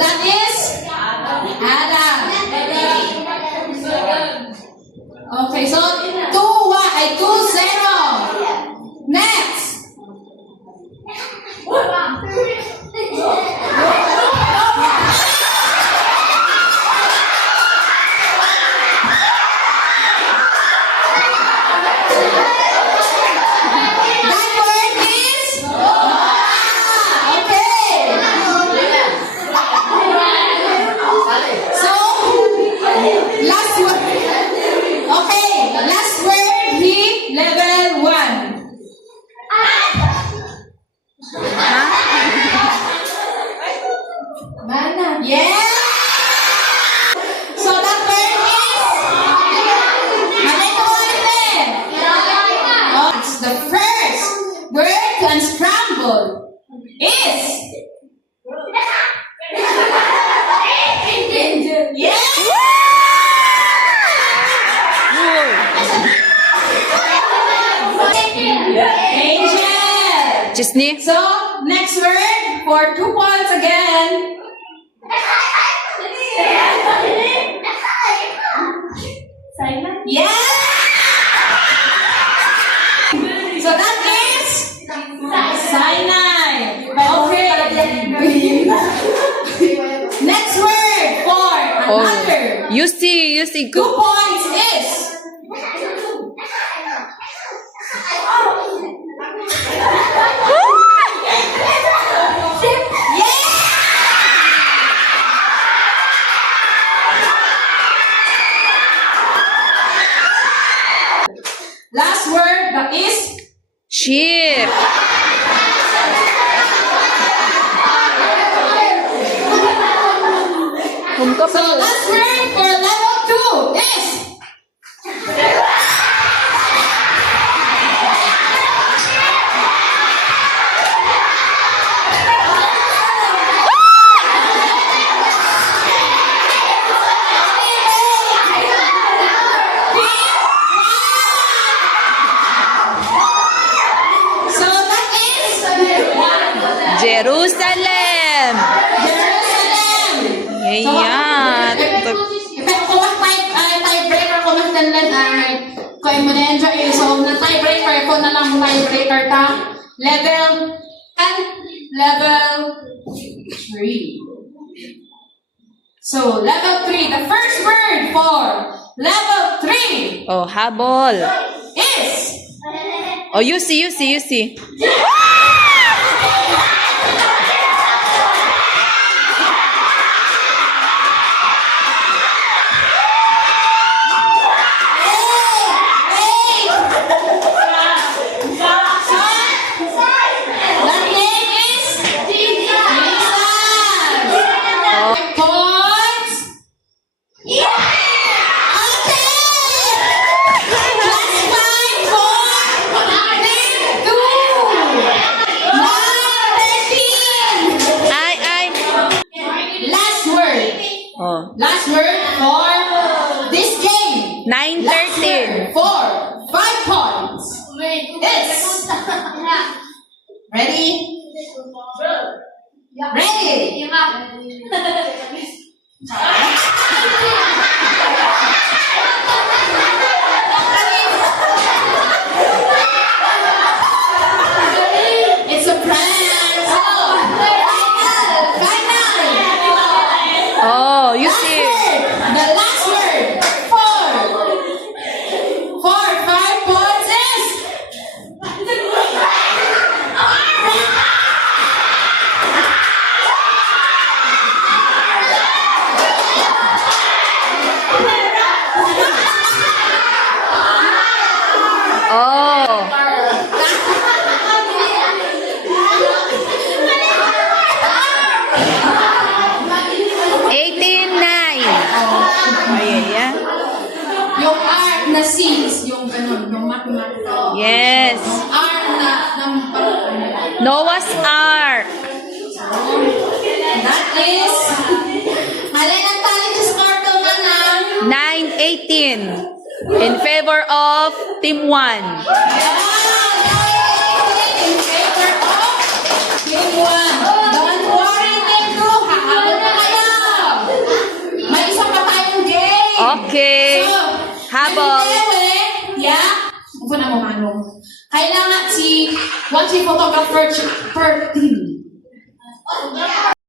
that is Adam. Okay, so 2-0. Next. The first word to unscramble is yes. Angel. Disney. So next word for 2 points again. Yes. So that is cyanide. Okay. Next word for another. You see 2 good. points is last word that is Sheep. so last word for level 2 is so that is Jerusalem. Jerusalem. Yeah. Tiebreaker ko mas dalan ay kay mo na enjoy so na tiebreaker ko na lang tiebreaker ta level 3. So level 3, the first word for level 3 Oh, habol. is Oh, you see. that name is Jesus. Points. Okay. Plus 5 for level 2. Now 13. I. Last word. Oh. Last word for this game. 9:13. For 5 points. Is ready? Ready? It's a prank. Final. Oh, you Last see. word. The last word. 5 points is Oh. 18-9. Ayan. yung art na scenes, yung ganun, yung mat-mat. Yes. Yung art na Noah's Ark. that is alin ang tali sa score to na lang 9-18 in favor of Team 1. in favor of Team 1. Don't worry, Team 2. Hahabol na kayo. One chief photographer per team.